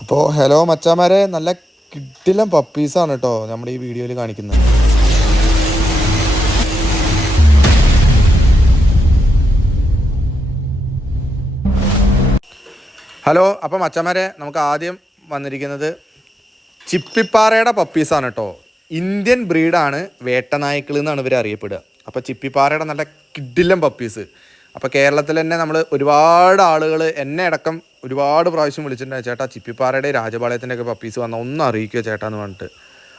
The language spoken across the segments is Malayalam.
അപ്പോൾ ഹലോ മച്ചാമാരെ നല്ല കിട്ടിലും പപ്പീസാണ് കേട്ടോ നമ്മുടെ ഈ വീഡിയോയിൽ കാണിക്കുന്നത്. ഹലോ അപ്പോൾ മച്ചന്മാരെ നമുക്ക് ആദ്യം വന്നിരിക്കുന്നത് ചിപ്പിപ്പാറയുടെ പപ്പീസാണ് കേട്ടോ ഇന്ത്യൻ ബ്രീഡാണ് വേട്ടനായ്ക്കൾ എന്നാണ് ഇവർ അറിയപ്പെടുക. അപ്പോൾ ചിപ്പിപ്പാറയുടെ നല്ല കിഡിലം പപ്പീസ് അപ്പോൾ കേരളത്തിൽ തന്നെ നമ്മൾ ഒരുപാട് ആളുകൾ എന്നെ അടക്കം ഒരുപാട് പ്രാവശ്യം വിളിച്ചിട്ടുണ്ട് ചേട്ടാ ചിപ്പിപ്പാറയുടെ രാജപാളയത്തിന്റെ ഒക്കെ പപ്പീസ് വന്ന ഒന്നും അറിയിക്കുക ചേട്ടാ എന്ന് പറഞ്ഞിട്ട്.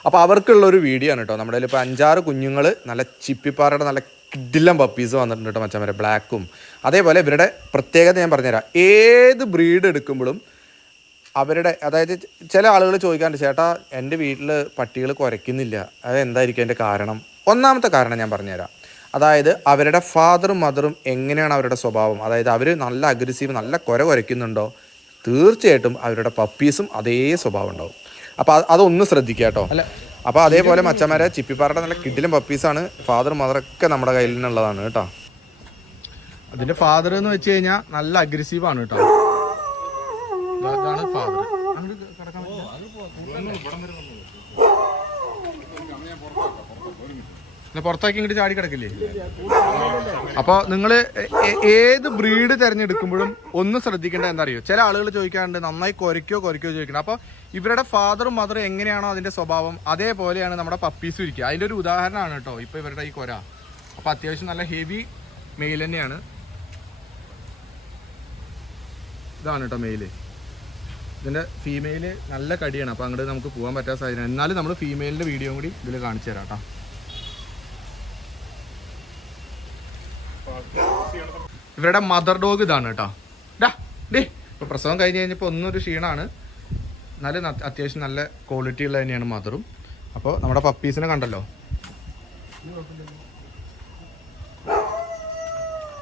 അപ്പോൾ അവർക്കുള്ള ഒരു വീഡിയോ ആണ് കേട്ടോ നമ്മുടെ ഇപ്പോൾ അഞ്ചാറ് കുഞ്ഞുങ്ങൾ നല്ല ചിപ്പിപ്പാറയുടെ നല്ല കിഡിലം പപ്പീസ് വന്നിട്ടുണ്ട് കേട്ടോ മച്ചന്മാരെ ബ്ലാക്കും അതേപോലെ ഇവരുടെ പ്രത്യേകത ഞാൻ പറഞ്ഞുതരാം. ഏത് ബ്രീഡ് എടുക്കുമ്പോഴും അവരുടെ അതായത് ചില ആളുകൾ ചോദിക്കാറുണ്ട് ചേട്ടാ എന്റെ വീട്ടിൽ പട്ടികൾ കുരയ്ക്കുന്നില്ല. അത് എന്തായിരിക്കും അതിന്റെ കാരണം? ഒന്നാമത്തെ കാരണം ഞാൻ പറഞ്ഞുതരാം. അതായത് അവരുടെ ഫാദറും മദറും എങ്ങനെയാണ് അവരുടെ സ്വഭാവം? അതായത് അവർ നല്ല അഗ്രസീവ് നല്ല കുര കുരയ്ക്കുന്നുണ്ടോ? തീർച്ചയായിട്ടും അവരുടെ പപ്പീസും അതേ സ്വഭാവം ഉണ്ടാവും. അപ്പോൾ അതൊന്ന് ശ്രദ്ധിക്കുക കേട്ടോ. അല്ല അപ്പോൾ അതേപോലെ മച്ചന്മാരെ ചിപ്പിപ്പാറയുടെ നല്ല കിഡിലും പപ്പീസാണ് ഫാദർ മദറൊക്കെ നമ്മുടെ കയ്യിൽ നിന്നുള്ളതാണ് കേട്ടോ. അതിന്റെ ഫാദർ എന്ന് വെച്ച് കഴിഞ്ഞാൽ നല്ല അഗ്രസീവ് ആണ് കേട്ടോ. അതാണ് ഫാദർ പുറത്തേക്ക് ഇങ്ങോട്ട് ചാടി കിടക്കില്ലേ? അപ്പോൾ നിങ്ങൾ ഏത് ബ്രീഡ് തിരഞ്ഞെടുക്കുമ്പോഴും ഒന്ന് ശ്രദ്ധിക്കേണ്ട എന്താ അറിയോ ചില ആളുകൾ ചോദിക്കാറുണ്ട് നന്നായി കൊരയ്ക്കോ കൊരയ്ക്കോ ചോദിക്കണം അപ്പോൾ ഇവരുടെ ഫാദറും മദറും എങ്ങനെയാണോ അതിന്റെ സ്വഭാവം? അതേപോലെയാണ് നമ്മുടെ പപ്പീസ് ഇരിക്കുക. അതിന്റെ ഒരു ഉദാഹരണമാണ് കേട്ടോ ഇപ്പോൾ ഇവരുടെ ഈ കൊര. അപ്പോൾ അത്യാവശ്യം നല്ല ഹെവി മെയിൽ തന്നെയാണ്. ഇതാണ് കേട്ടോ മെയിൽ ഇതിന്റെ ഫീമെയിൽ നല്ല കടിയാണ്. അപ്പോൾ അങ്ങോട്ട് നമുക്ക് പോകാൻ പറ്റാത്ത സാഹചര്യം. എന്നാലും നമ്മൾ ഫീമെയിലിന്റെ വീഡിയോ കൂടി ഇതിൽ കാണിച്ചു തരാം കേട്ടോ. ഇവരുടെ മദർ ഡോഗ് ഇതാണ് കേട്ടോ ഡാ ഡേ ഇപ്പൊ പ്രസവം കഴിഞ്ഞ് കഴിഞ്ഞപ്പോൾ ഒന്നൊരു ക്ഷീണാണ്. എന്നാലും ന- അത്യാവശ്യം നല്ല ക്വാളിറ്റി ഉള്ള തന്നെയാണ് മദറും അപ്പോൾ നമ്മുടെ പപ്പീസിനെ കണ്ടല്ലോ.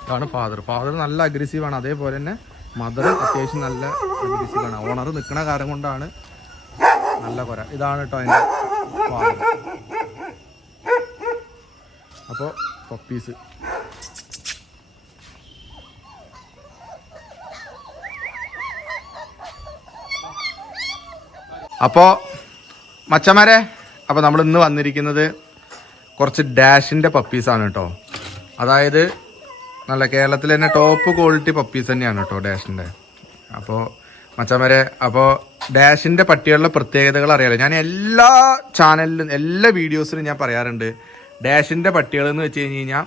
ഇതാണ് ഫാദർ ഫാദർ നല്ല അഗ്രസീവ് ആണ്. അതേപോലെ തന്നെ മദർ അത്യാവശ്യം നല്ല അഗ്രസീവ് ആണ്. ഓണർ നിൽക്കുന്ന കാര്യം കൊണ്ടാണ് നല്ല കുര. ഇതാണ് കേട്ടോ അതിന്റെ അപ്പോൾ പപ്പീസ് അപ്പോൾ മച്ചന്മാരെ അപ്പോൾ നമ്മൾ ഇന്ന് വന്നിരിക്കുന്നത് കുറച്ച് ഡാഷിന്റെ പപ്പീസാണ് കേട്ടോ. അതായത് നല്ല കേരളത്തിൽ തന്നെ ടോപ്പ് ക്വാളിറ്റി പപ്പീസ് തന്നെയാണ് കേട്ടോ ഡാഷിന്റെ അപ്പോൾ മച്ചന്മാരെ അപ്പോൾ ഡാഷിന്റെ പട്ടികളുടെ പ്രത്യേകതകൾ അറിയാലോ. ഞാൻ എല്ലാ ചാനലിലും എല്ലാ വീഡിയോസിലും ഞാൻ പറയാറുണ്ട്. ഡാഷിന്റെ പട്ടികൾ എന്ന് വെച്ച് കഴിഞ്ഞ് കഴിഞ്ഞാൽ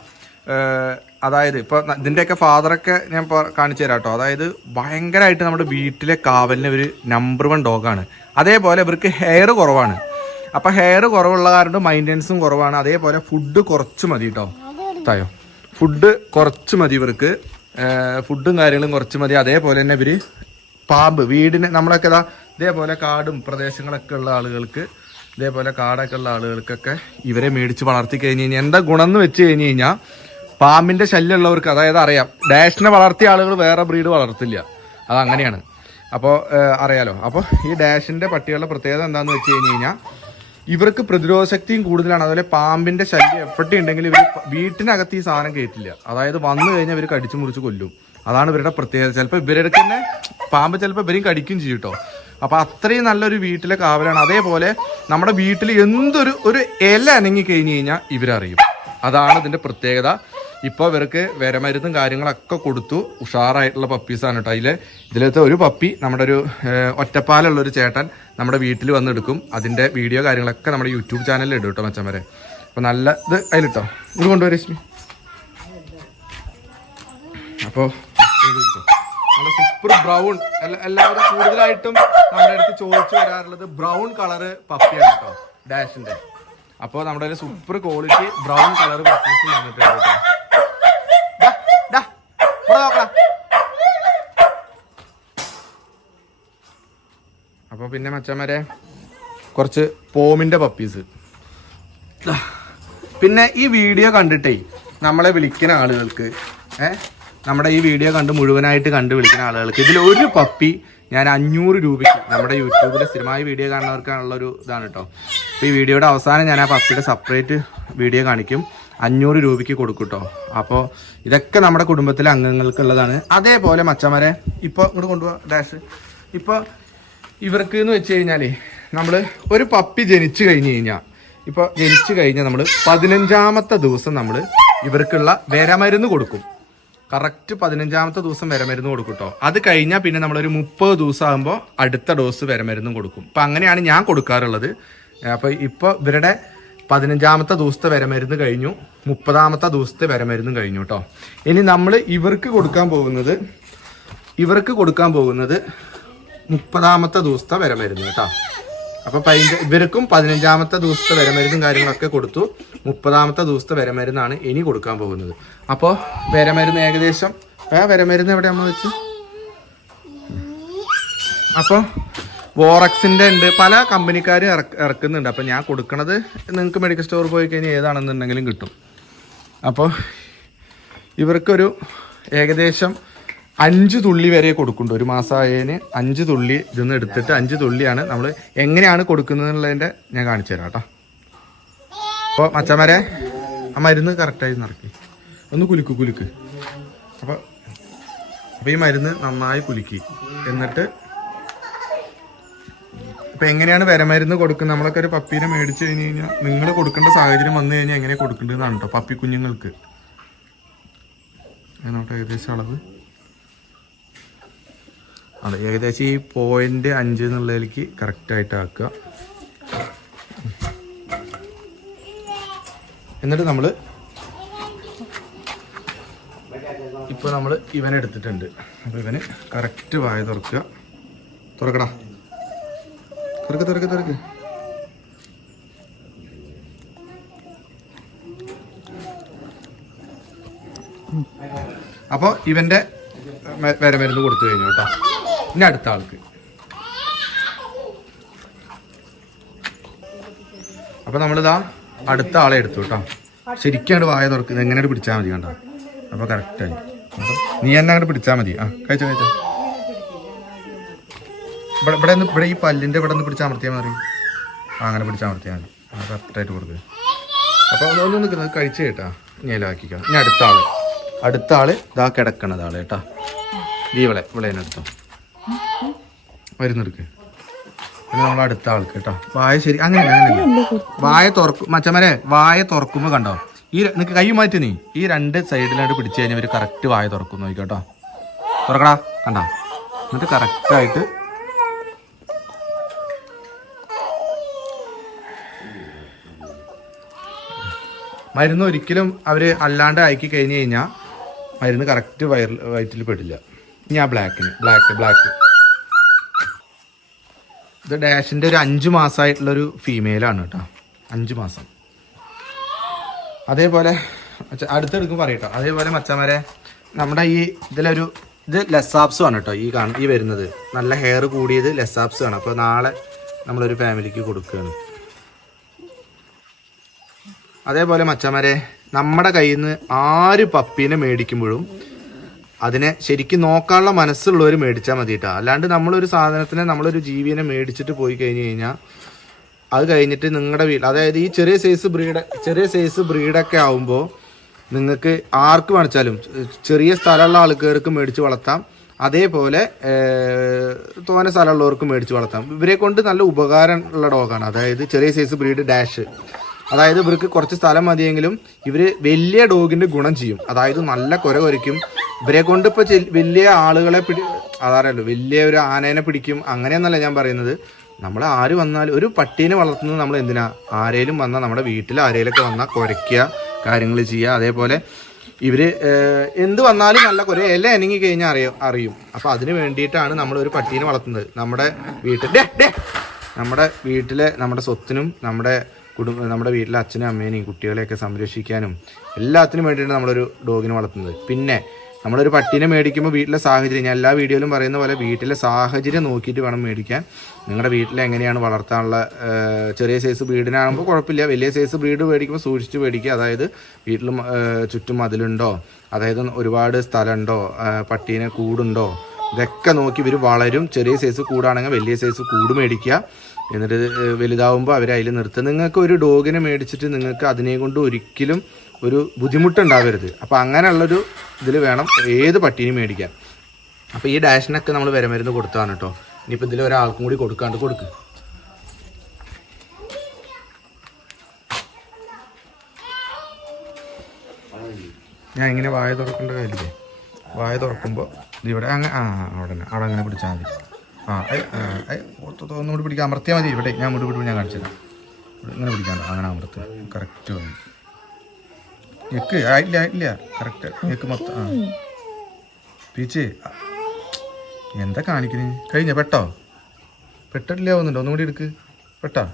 അതായത് ഇപ്പോൾ ഇതിന്റെയൊക്കെ ഫാദറൊക്കെ ഞാൻ കാണിച്ചു തരാം കേട്ടോ അതായത് ഭയങ്കരമായിട്ട് നമ്മുടെ വീട്ടിലെ കാവലിന് ഒരു നമ്പർ വൺ ഡോഗാണ് അതേപോലെ ഇവർക്ക് ഹെയർ കുറവാണ്. അപ്പോൾ ഹെയർ കുറവുള്ള കാരണം മൈന്റനൻസും കുറവാണ്. അതേപോലെ ഫുഡ് കുറച്ച് മതി കേട്ടോ തായോ? ഫുഡ് കുറച്ച് മതി ഇവർക്ക്. ഫുഡും കാര്യങ്ങളും കുറച്ച് മതി. അതേപോലെ തന്നെ ഇവർ പാമ്പ് വീടിന് നമ്മളൊക്കെ ഇതാ ഇതേപോലെ കാടും പ്രദേശങ്ങളൊക്കെ ഉള്ള ആളുകൾക്ക് ഇതേപോലെ കാടൊക്കെ ഉള്ള ആളുകൾക്കൊക്കെ ഇവരെ മേടിച്ച് വളർത്തി കഴിഞ്ഞ് കഴിഞ്ഞാൽ എന്താ ഗുണം എന്ന് വെച്ച് കഴിഞ്ഞ് കഴിഞ്ഞാൽ പാമ്പിന്റെ ശല്യമുള്ളവർക്ക് അതായത് അറിയാം ഡാഷിനെ വളർത്തിയ ആളുകൾ വേറെ ബ്രീഡ് വളർത്തില്ല. അത് അങ്ങനെയാണ് അപ്പോൾ അറിയാലോ. അപ്പോൾ ഈ ഡാഷിന്റെ പട്ടികളുടെ പ്രത്യേകത എന്താണെന്ന് വെച്ച് കഴിഞ്ഞ് കഴിഞ്ഞാൽ ഇവർക്ക് പ്രതിരോധ ശക്തിയും കൂടുതലാണ്. അതുപോലെ പാമ്പിന്റെ ശല്യം എഫർട്ട് ഉണ്ടെങ്കിൽ ഇവർ വീട്ടിനകത്ത് ഈ സാധനം കയറ്റില്ല അതായത് വന്നു കഴിഞ്ഞാൽ ഇവർ കടിച്ചു മുറിച്ച് കൊല്ലും. അതാണ് ഇവരുടെ പ്രത്യേകത. ചിലപ്പോൾ ഇവരുടെ തന്നെ പാമ്പ് ചിലപ്പോൾ ഇവരെയും കടിക്കും ചെയ്യും കേട്ടോ അപ്പൊ അത്രയും നല്ലൊരു വീട്ടിലെ കാവലാണ്. അതേപോലെ നമ്മുടെ വീട്ടിൽ എന്തൊരു ഒരു ഇല അനങ്ങി കഴിഞ്ഞ് കഴിഞ്ഞാൽ ഇവരറിയും. അതാണ് ഇതിന്റെ പ്രത്യേകത. ഇപ്പോൾ ഇവർക്ക് വിരമരുന്നും കാര്യങ്ങളൊക്കെ കൊടുത്തു. ഉഷാറായിട്ടുള്ള പപ്പീസാണ് കേട്ടോ അതിൽ ഇതിലത്തെ ഒരു പപ്പി നമ്മുടെ ഒരു ഏഹ്, ഒറ്റപ്പാലുള്ള ഒരു ചേട്ടൻ നമ്മുടെ വീട്ടിൽ വന്നെടുക്കും. അതിന്റെ വീഡിയോ കാര്യങ്ങളൊക്കെ നമ്മുടെ യൂട്യൂബ് ചാനലിൽ ഇടും കേട്ടോ മച്ചന്മാരെ. അപ്പൊ നല്ല ഇത് അതിലിട്ടോ. ഇത് കൊണ്ടുവരും രശ്മി. അപ്പോൾ നല്ല സൂപ്പർ ബ്രൗൺ എല്ലാവരും കൂടുതലായിട്ടും നമ്മുടെ അടുത്ത് ചോദിച്ചു വരാറുള്ളത് ബ്രൗൺ കളറ് പപ്പിയാണ് കേട്ടോ ഡാഷിന്റെ. അപ്പോൾ നമ്മുടെ ഒരു super quality brown colour puppies വന്നിട്ടുണ്ട് കേട്ടോ ദാ, ദാ, ഇവിടെ നോക്കടാ. അപ്പോൾ പിന്നെ മച്ചന്മാരെ കുറച്ച് പോമിന്റെ പപ്പീസ്. പിന്നെ ഈ വീഡിയോ കണ്ടിട്ടേ നമ്മളെ വിളിക്കുന്ന ആളുകൾക്ക് ഏ? നമ്മുടെ ഈ വീഡിയോ കണ്ട് മുഴുവനായിട്ട് കണ്ട് വിളിക്കുന്ന ആളുകൾക്ക് ഇതിൽ ഒരു പപ്പി ഞാൻ അഞ്ഞൂറ് രൂപയ്ക്ക് നമ്മുടെ യൂട്യൂബിലെ സ്ഥിരമായി വീഡിയോ കാണുന്നവർക്കാണുള്ള ഒരു ഇതാണ് കേട്ടോ അപ്പോൾ ഈ വീഡിയോയുടെ അവസാനം ഞാൻ ആ പപ്പിയുടെ സെപ്പറേറ്റ് വീഡിയോ കാണിക്കും. അഞ്ഞൂറ് രൂപയ്ക്ക് കൊടുക്കും കേട്ടോ അപ്പോൾ ഇതൊക്കെ നമ്മുടെ കുടുംബത്തിലെ അംഗങ്ങൾക്കുള്ളതാണ്. അതേപോലെ മച്ചന്മാരെ ഇപ്പോൾ ഇങ്ങോട്ട് കൊണ്ടുപോകാം ഡാഷ് ഇപ്പോൾ ഇവർക്ക് എന്ന് വെച്ച് കഴിഞ്ഞാൽ നമ്മൾ ഒരു പപ്പി ജനിച്ചു കഴിഞ്ഞു കഴിഞ്ഞാൽ ഇപ്പോൾ ജനിച്ചു കഴിഞ്ഞാൽ നമ്മൾ പതിനഞ്ചാമത്തെ ദിവസം നമ്മൾ ഇവർക്കുള്ള വിരമരുന്ന് കൊടുക്കും. കറക്റ്റ് പതിനഞ്ചാമത്തെ ദിവസം വിരമരുന്ന് കൊടുക്കും കേട്ടോ അത് കഴിഞ്ഞാൽ പിന്നെ നമ്മളൊരു മുപ്പത് ദിവസം ആകുമ്പോൾ അടുത്ത ഡോസ് വിരമരുന്നും കൊടുക്കും. അപ്പം അങ്ങനെയാണ് ഞാൻ കൊടുക്കാറുള്ളത്. അപ്പോൾ ഇപ്പോൾ ഇവരുടെ പതിനഞ്ചാമത്തെ ദിവസത്തെ വിരമരുന്ന് കഴിഞ്ഞു മുപ്പതാമത്തെ ദിവസത്തെ വിരമരുന്നും കഴിഞ്ഞു കേട്ടോ ഇനി നമ്മൾ ഇവർക്ക് കൊടുക്കാൻ പോകുന്നത് ഇവർക്ക് കൊടുക്കാൻ പോകുന്നത് മുപ്പതാമത്തെ ദിവസത്തെ വിരമരുന്ന് കേട്ടോ. അപ്പൊ പതിനഞ്ച് ഇവർക്കും പതിനഞ്ചാമത്തെ ദിവസത്തെ വരമരുന്നും കാര്യങ്ങളൊക്കെ കൊടുത്തു. മുപ്പതാമത്തെ ദിവസത്തെ വരമരുന്നാണ് ഇനി കൊടുക്കാൻ പോകുന്നത്. അപ്പോൾ വരമരുന്ന് ഏകദേശം ആ വിരമരുന്ന് എവിടെ നമ്മൾ വെച്ച്? അപ്പോൾ വോറക്സിന്റെ ഉണ്ട്. പല കമ്പനിക്കാർ ഇറക്കുന്നുണ്ട്. അപ്പോൾ ഞാൻ കൊടുക്കണത് നിങ്ങൾക്ക് മെഡിക്കൽ സ്റ്റോർ പോയി കഴിഞ്ഞാൽ ഏതാണെന്നുണ്ടെങ്കിലും കിട്ടും. അപ്പോൾ ഇവർക്കൊരു ഏകദേശം അഞ്ച് തുള്ളി വരെ കൊടുക്കുന്നുണ്ട്. ഒരു മാസമായതിന് അഞ്ച് തുള്ളി ഇതൊന്ന് എടുത്തിട്ട് അഞ്ച് തുള്ളിയാണ് നമ്മൾ എങ്ങനെയാണ് കൊടുക്കുന്നതെന്നുള്ളതിന്റെ ഞാൻ കാണിച്ചു തരാം കേട്ടോ. അപ്പോൾ മച്ചമാരെ ആ മരുന്ന് കറക്റ്റായി നടക്കി. ഒന്ന് കുലുക്ക് കുലുക്ക്. അപ്പോൾ അപ്പോൾ ഈ മരുന്ന് നന്നായി കുലുക്കി. എന്നിട്ട് ഇപ്പൊ എങ്ങനെയാണ് വരമരുന്ന് കൊടുക്കുന്നത്? നമ്മളൊക്കെ ഒരു പപ്പീനെ മേടിച്ചു കഴിഞ്ഞ് കഴിഞ്ഞാൽ നിങ്ങൾ കൊടുക്കേണ്ട സാഹചര്യം വന്നു കഴിഞ്ഞാൽ എങ്ങനെ കൊടുക്കേണ്ടതെന്നാണ് കേട്ടോ പപ്പി കുഞ്ഞുങ്ങൾക്ക്. ഏകദേശം അളവ്. അതെ ഏകദേശം ഈ പോയിന്റ് അഞ്ച് എന്നുള്ളതിലേക്ക് കറക്റ്റായിട്ട് ആക്കുക. എന്നിട്ട് നമ്മൾ ഇപ്പോൾ നമ്മൾ ഇവനെ എടുത്തിട്ടുണ്ട്. അപ്പോൾ ഇവന് കറക്റ്റ് വായ തുറക്കുക. തുറക്കടാ. തുറക്ക് തുറക്ക് തുറക്ക്. അപ്പോൾ വരമരുന്ന് വിരമരുന്ന് കൊടുത്തു കഴിഞ്ഞു കേട്ടോ. ഇനി അടുത്ത ആൾക്ക്. അപ്പൊ നമ്മളിതാ അടുത്ത ആളെ എടുത്തു കേട്ടോ. ശരിക്കാണ്ട് വായ തുറക്കുന്നത് എങ്ങനെ പിടിച്ചാൽ മതി കണ്ടോ? അപ്പൊ കറക്റ്റായി നീ എന്നെ അങ്ങോട്ട് പിടിച്ചാൽ മതി. ആ കഴിച്ചോ കഴിച്ചോ. ഇവിടെ ഇവിടെ നിന്ന് ഇവിടെ ഈ പല്ലിന്റെ ഇവിടെ നിന്ന് പിടിച്ചാൽ അമർത്തിയാൽ മതി. ആ അങ്ങനെ പിടിച്ചാൽ അമർത്തിയാൽ മതി. ആ കറക്റ്റായിട്ട് കൊടുക്കുക അപ്പൊ ഒന്ന് നിൽക്കുന്നത് കഴിച്ച് കേട്ടാ. ഞാലാക്കിക്കാം ഇനി അടുത്ത ആൾ. അടുത്ത ആൾ ഇതാ കിടക്കണത് ആൾ കേട്ടാ. നീ ഇവിടെ എടുത്തോ. മരുന്നെടുക്ക്. നമ്മൾ അടുത്ത ആൾക്ക് കേട്ടോ. വായ ശരി അങ്ങനെ വായ തുറക്കും മച്ചമരെ വായ തുറക്കുമ്പോൾ കണ്ടോ? ഈ നിനക്ക് കൈ മാറ്റി നീ. ഈ രണ്ട് സൈഡിലായിട്ട് പിടിച്ചു കഴിഞ്ഞാൽ ഇവർ കറക്റ്റ് വായ തുറക്കും നോക്കിക്കോട്ടോ തുറക്കടാ കണ്ട. എന്നിട്ട് കറക്റ്റായിട്ട് മരുന്ന് ഒരിക്കലും അവർ അല്ലാണ്ട് അയക്കി കഴിഞ്ഞ് കഴിഞ്ഞാൽ മരുന്ന് കറക്റ്റ് വയറിൽ വയറ്റിൽ പെടില്ല. ഇനി ആ ബ്ലാക്കിന് ബ്ലാക്ക് ബ്ലാക്ക് ഇത് ഡാഷിന്റെ ഒരു അഞ്ച് മാസമായിട്ടുള്ളൊരു ഫീമെയിലാണ് കേട്ടോ. അഞ്ച് മാസം. അതേപോലെ അടുത്തെടുക്കും പറയട്ടോ. അതേപോലെ മച്ചമാരെ നമ്മുടെ ഈ ഇതിലൊരു ഇത് ലെസാപ്സ് ആണ് കേട്ടോ ഈ കാണും ഈ വരുന്നത്. നല്ല ഹെയർ കൂടിയത് ലെസാപ്സ് ആണ്. അപ്പോൾ നാളെ നമ്മളൊരു ഫാമിലിക്ക് കൊടുക്കുകയാണ്. അതേപോലെ മച്ചമാരെ നമ്മുടെ കയ്യിൽ നിന്ന് ആര് പപ്പീനെ മേടിക്കുമ്പോഴും അതിനെ ശരിക്കും നോക്കാനുള്ള മനസ്സുള്ളവർ മേടിച്ചാൽ മതി കേട്ടോ അല്ലാണ്ട് നമ്മളൊരു സാധനത്തിനെ നമ്മളൊരു ജീവിനെ മേടിച്ചിട്ട് പോയി കഴിഞ്ഞ് കഴിഞ്ഞാൽ അത് കഴിഞ്ഞിട്ട് നിങ്ങളുടെ വീട്ടിൽ അതായത് ഈ ചെറിയ സൈസ് ബ്രീഡ് ചെറിയ സൈസ് ബ്രീഡൊക്കെ ആവുമ്പോൾ നിങ്ങൾക്ക് ആർക്ക് വേണിച്ചാലും ചെറിയ സ്ഥലമുള്ള ആൾക്കാർക്ക് മേടിച്ച് വളർത്താം. അതേപോലെ തോനെ സ്ഥലമുള്ളവർക്ക് മേടിച്ച് വളർത്താം. ഇവരെ കൊണ്ട് നല്ല ഉപകാരം ഉള്ള ഡോഗാണ്. അതായത് ചെറിയ സൈസ് ബ്രീഡ് ഡാഷ് അതായത് ഇവർക്ക് കുറച്ച് സ്ഥലം മതിയെങ്കിലും ഇവർ വലിയ ഡോഗിന്റെ ഗുണം ചെയ്യും. അതായത് നല്ല കുര കുരയ്ക്കും ഇവരെ കൊണ്ട് ഇപ്പൊ വലിയ ആളുകളെ പിടി അതറിയല്ലോ വലിയ ഒരു ആനേനെ പിടിക്കും. അങ്ങനെയൊന്നല്ല ഞാൻ പറയുന്നത്. നമ്മൾ ആര് വന്നാലും ഒരു പട്ടീനെ വളർത്തുന്നത് നമ്മൾ എന്തിനാ? ആരേലും വന്നാൽ നമ്മുടെ വീട്ടിൽ ആരേലൊക്കെ വന്നാൽ കുരയ്ക്കുക കാര്യങ്ങൾ ചെയ്യുക അതേപോലെ ഇവർ എന്ത് വന്നാലും നല്ല കുറെ ഇല അനങ്ങി കഴിഞ്ഞാൽ അറിയും അറിയും. അപ്പൊ അതിന് വേണ്ടിയിട്ടാണ് നമ്മൾ ഒരു പട്ടീനെ വളർത്തുന്നത്. നമ്മുടെ വീട്ടിൽ. നമ്മുടെ വീട്ടിലെ നമ്മുടെ സ്വത്തിനും നമ്മുടെ കുടുംബ നമ്മുടെ വീട്ടിലെ അച്ഛനും അമ്മേനെയും കുട്ടികളെയൊക്കെ സംരക്ഷിക്കാനും എല്ലാത്തിനും വേണ്ടിയിട്ടാണ് നമ്മളൊരു ഡോഗിനെ വളർത്തുന്നത്. പിന്നെ നമ്മളൊരു പട്ടീനെ മേടിക്കുമ്പോൾ വീട്ടിലെ സാഹചര്യം ഞാൻ എല്ലാ വീഡിയോയിലും പറയുന്ന പോലെ വീട്ടിലെ സാഹചര്യം നോക്കിയിട്ട് വേണം മേടിക്കാൻ. നിങ്ങളുടെ വീട്ടിൽ എങ്ങനെയാണ് വളർത്താനുള്ള ചെറിയ സൈസ് ബ്രീഡിനാകുമ്പോൾ കുഴപ്പമില്ല. വലിയ സൈസ് ബ്രീഡ് മേടിക്കുമ്പോൾ സൂക്ഷിച്ച് മേടിക്കുക. അതായത് വീട്ടിൽ ചുറ്റും അതിലുണ്ടോ അതായത് ഒരുപാട് സ്ഥലമുണ്ടോ? പട്ടീനെ കൂടുണ്ടോ? ഇതൊക്കെ നോക്കി ഇവർ വളരും. ചെറിയ സൈസ് കൂടാണെങ്കിൽ വലിയ സൈസ് കൂട് മേടിക്കുക. എന്നിട്ട് വലുതാവുമ്പോൾ അവർ അതിൽ നിർത്തുക നിങ്ങൾക്ക് ഒരു ഡോഗിനെ മേടിച്ചിട്ട് നിങ്ങൾക്ക് അതിനെ കൊണ്ട് ഒരിക്കലും ഒരു ബുദ്ധിമുട്ടുണ്ടാവരുത്. അപ്പോൾ അങ്ങനെയുള്ളൊരു ഇതിൽ വേണം ഏത് പട്ടീനെ മേടിക്കാൻ. അപ്പോൾ ഈ ഡാഷിനൊക്കെ നമ്മൾ വിരമരുന്ന് കൊടുത്താണ് കേട്ടോ. ഇനിയിപ്പോൾ ഇതിൽ ഒരാൾക്കും കൂടി കൊടുക്കാണ്ട് കൊടുക്ക്. ഞാൻ ഇങ്ങനെ വായ തുറക്കേണ്ട കാര്യമില്ലേ? വായ തുറക്കുമ്പോൾ ഇവിടെ അങ്ങ് ആ അവിടെ തന്നെ. അവിടെ അങ്ങനെ പിടിച്ചാൽ മതി. ആ ഒന്നുകൂടി പിടിക്കാം അമർത്തിയാൽ മതി. ഇവിടെ ഞാൻ മുടി പിടിക്കുമ്പോൾ ഞാൻ കാണിച്ചു തരാം ഇങ്ങനെ പിടിക്കാൻ അങ്ങനെ അമർത്ത് കറക്റ്റ് വന്നു. ഞെക്ക്. ആയില്ല ആയില്ല കറക്റ്റ് ഞെക്ക് മൊത്തം. ആ. പീച്ച് എന്താ കാണിക്കണേ? കഴിഞ്ഞ? പെട്ടോ? പെട്ടിട്ടില്ല ഒന്നും കൂടി എടുക്ക്. പെട്ടോ?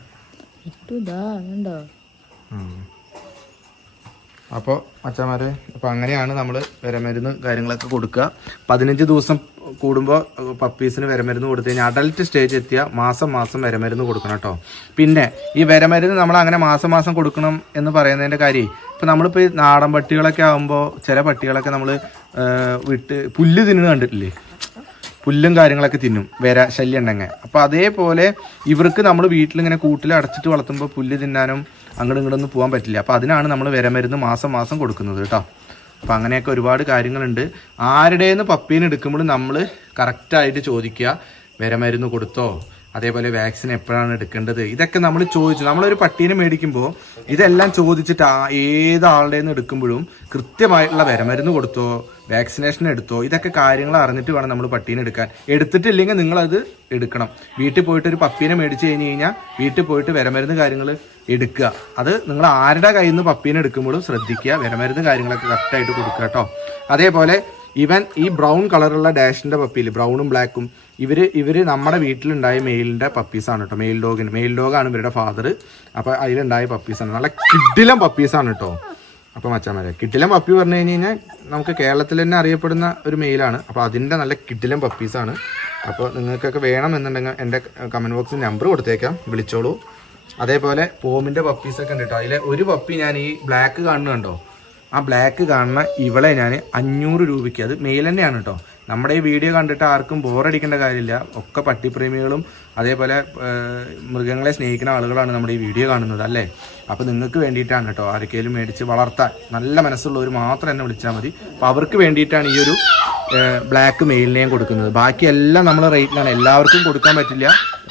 അപ്പോൾ അച്ഛന്മാരെ അപ്പോൾ അങ്ങനെയാണ് നമ്മൾ വിരമരുന്ന് കാര്യങ്ങളൊക്കെ കൊടുക്കുക. പതിനഞ്ച് ദിവസം കൂടുമ്പോൾ പപ്പീസിന് വിരമരുന്ന് കൊടുത്തു കഴിഞ്ഞാൽ അഡൽറ്റ് സ്റ്റേജ് എത്തിയ മാസം മാസം വിരമരുന്ന് കൊടുക്കണം കേട്ടോ. പിന്നെ ഈ വിരമരുന്ന് നമ്മൾ അങ്ങനെ മാസം മാസം കൊടുക്കണം എന്ന് പറയുന്നതിന്റെ കാര്യം ഇപ്പം നമ്മളിപ്പോൾ ഈ നാടൻ പട്ടികളൊക്കെ ആകുമ്പോൾ ചില പട്ടികളൊക്കെ നമ്മൾ വിട്ട് പുല്ല് തിന്നു കണ്ടിട്ടില്ലേ? പുല്ലും കാര്യങ്ങളൊക്കെ തിന്നും വര ശല്യം ഉണ്ടെങ്കിൽ. അപ്പോൾ അതേപോലെ ഇവർക്ക് നമ്മൾ വീട്ടിലിങ്ങനെ കൂട്ടിൽ അടച്ചിട്ട് വളർത്തുമ്പോൾ പുല്ല് തിന്നാനും അങ്ങോട്ടും ഇങ്ങോട്ടൊന്നും പോകാൻ പറ്റില്ല. അപ്പോൾ അതിനാണ് നമ്മൾ വിരമരുന്ന് മാസം മാസം കൊടുക്കുന്നത് കേട്ടോ. അപ്പോൾ അങ്ങനെയൊക്കെ ഒരുപാട് കാര്യങ്ങളുണ്ട്. ആരുടേന്ന് പപ്പീനെ എടുക്കുമ്പോൾ നമ്മൾ കറക്റ്റായിട്ട് ചോദിക്കുക വിരമരുന്ന് കൊടുത്തോ? അതേപോലെ വാക്സിൻ എപ്പോഴാണ് എടുക്കേണ്ടത്? ഇതൊക്കെ നമ്മൾ ചോദിച്ചു. നമ്മളൊരു പട്ടീനെ മേടിക്കുമ്പോൾ ഇതെല്ലാം ചോദിച്ചിട്ട് ആ ഏതാളുടെ നിന്ന് എടുക്കുമ്പോഴും കൃത്യമായിട്ടുള്ള വിരമരുന്ന് കൊടുത്തോ വാക്സിനേഷൻ എടുത്തോ ഇതൊക്കെ കാര്യങ്ങൾ അറിഞ്ഞിട്ട് വേണം നമ്മൾ പട്ടീനെ എടുക്കാൻ. എടുത്തിട്ടില്ലെങ്കിൽ നിങ്ങളത് എടുക്കണം. വീട്ടിൽ പോയിട്ട് ഒരു പപ്പീനെ മേടിച്ച് കഴിഞ്ഞ് കഴിഞ്ഞാൽ വീട്ടിൽ പോയിട്ട് വിരമരുന്ന് കാര്യങ്ങൾ എടുക്കുക. അത് നിങ്ങൾ ആരുടെ കയ്യിൽ നിന്ന് പപ്പീനെ എടുക്കുമ്പോഴും ശ്രദ്ധിക്കുക. വിരമരുന്ന് കാര്യങ്ങളൊക്കെ കറക്റ്റായിട്ട് കൊടുക്കുക കേട്ടോ. അതേപോലെ ഇവൻ ഈ ബ്രൗൺ കളറുള്ള ഡാഷിന്റെ പപ്പിയിൽ ബ്രൗണും ബ്ലാക്കും ഇവർ ഇവർ നമ്മുടെ വീട്ടിലുണ്ടായ മെയിലിന്റെ പപ്പീസാണ് കേട്ടോ മെയിൽ ഡോഗിന് മെയിൽ ഡോഗാണ് ഇവരുടെ ഫാദർ അപ്പൊ അതിലുണ്ടായ പപ്പീസാണ് നല്ല കിഡിലം പപ്പീസാണ് കേട്ടോ അപ്പൊ മച്ചാമാരെ കിഡിലം പപ്പി പറഞ്ഞു കഴിഞ്ഞ് കഴിഞ്ഞാൽ നമുക്ക് കേരളത്തിൽ തന്നെ അറിയപ്പെടുന്ന ഒരു മെയിലാണ്. അപ്പോൾ അതിന്റെ നല്ല കിഡിലം പപ്പീസാണ് അപ്പോൾ നിങ്ങൾക്കൊക്കെ വേണമെന്നുണ്ടെങ്കിൽ എന്റെ കമന്റ് ബോക്സിൽ നമ്പർ കൊടുത്തേക്കാം. വിളിച്ചോളൂ. അതേപോലെ പോമിന്റെ പപ്പീസൊക്കെ ഉണ്ട് കേട്ടോ അതിലെ ഒരു പപ്പി ഞാൻ ഈ ബ്ലാക്ക് കാണുന്നുണ്ടോ? ആ ബ്ലാക്ക് കാണുന്ന ഇവളെ ഞാൻ അഞ്ഞൂറ് രൂപയ്ക്ക്. അത് മെയിൽ തന്നെയാണ് കേട്ടോ നമ്മുടെ ഈ വീഡിയോ കണ്ടിട്ട് ആർക്കും ബോറടിക്കേണ്ട കാര്യമില്ല. ഒക്കെ പട്ടിപ്രേമികളും അതേപോലെ മൃഗങ്ങളെ സ്നേഹിക്കുന്ന ആളുകളാണ് നമ്മുടെ ഈ വീഡിയോ കാണുന്നത് അല്ലേ? അപ്പോൾ നിങ്ങൾക്ക് വേണ്ടിയിട്ടാണ് കേട്ടോ ആരൊക്കെയും മേടിച്ച് വളർത്താൻ. നല്ല മനസ്സുള്ളവർ മാത്രം എന്നെ വിളിച്ചാൽ മതി. അപ്പോൾ അവർക്ക് വേണ്ടിയിട്ടാണ് ഈ ഒരു ബ്ലാക്ക് മെയിലിനെയും കൊടുക്കുന്നത്. ബാക്കി എല്ലാം നമ്മൾ റേറ്റിലാണ് എല്ലാവർക്കും കൊടുക്കാൻ പറ്റില്ല.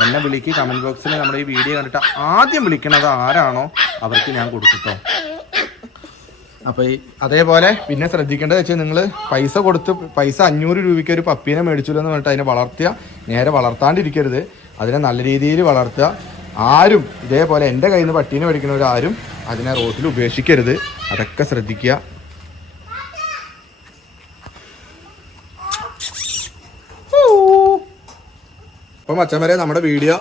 എന്നെ വിളിക്ക്. കമന്റ് ബോക്സിൽ നമ്മുടെ ഈ വീഡിയോ കണ്ടിട്ട് ആദ്യം വിളിക്കണത് ആരാണോ അവർക്ക് ഞാൻ കൊടുക്കട്ടോ അപ്പൊ ഈ അതേപോലെ പിന്നെ ശ്രദ്ധിക്കേണ്ടത് വെച്ചാൽ നിങ്ങൾ പൈസ കൊടുത്ത് പൈസ അഞ്ഞൂറ് രൂപയ്ക്ക് ഒരു പപ്പീനെ മേടിച്ചില്ല എന്ന് പറഞ്ഞിട്ട് അതിനെ വളർത്തിയ നേരെ വളർത്താണ്ടിരിക്കരുത്. അതിനെ നല്ല രീതിയിൽ വളർത്തുക. ആരും ഇതേപോലെ എന്റെ കയ്യിൽ നിന്ന് പട്ടീനെ മേടിക്കുന്നവരാരും അതിനെ റോട്ടിൽ ഉപേക്ഷിക്കരുത്. അതൊക്കെ ശ്രദ്ധിക്കുക. അപ്പൊ മച്ചന്മാരെ നമ്മുടെ വീഡിയോ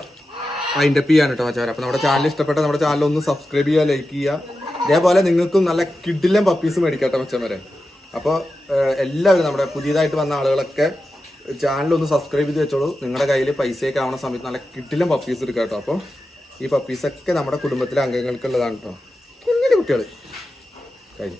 വൈൻഡ് അപ്പ് ചെയ്യാൻ കേട്ടോ മച്ചന്മാരെ. അപ്പൊ നമ്മുടെ ചാനൽ ഇഷ്ടപ്പെട്ട നമ്മുടെ ചാനൽ ഒന്ന് സബ്സ്ക്രൈബ് ചെയ്യുക ലൈക്ക് ചെയ്യുക. ഇതേപോലെ നിങ്ങൾക്കും നല്ല കിഡിലും പപ്പീസ് മേടിക്കട്ടെ മച്ചന്മാരെ അപ്പോൾ എല്ലാവരും നമ്മുടെ പുതിയതായിട്ട് വന്ന ആളുകളൊക്കെ ചാനൽ ഒന്ന് സബ്സ്ക്രൈബ് ചെയ്ത് വെച്ചോളൂ. നിങ്ങളുടെ കയ്യിൽ പൈസയൊക്കെ ആവണ സമയത്ത് നല്ല കിഡിലും പപ്പീസ് എടുക്കാം കേട്ടോ അപ്പോൾ ഈ പപ്പീസൊക്കെ നമ്മുടെ കുടുംബത്തിലെ അംഗങ്ങൾക്കുള്ളതാണ് കേട്ടോ കുഞ്ഞിന്റെ കുട്ടികൾ കഴിഞ്ഞു.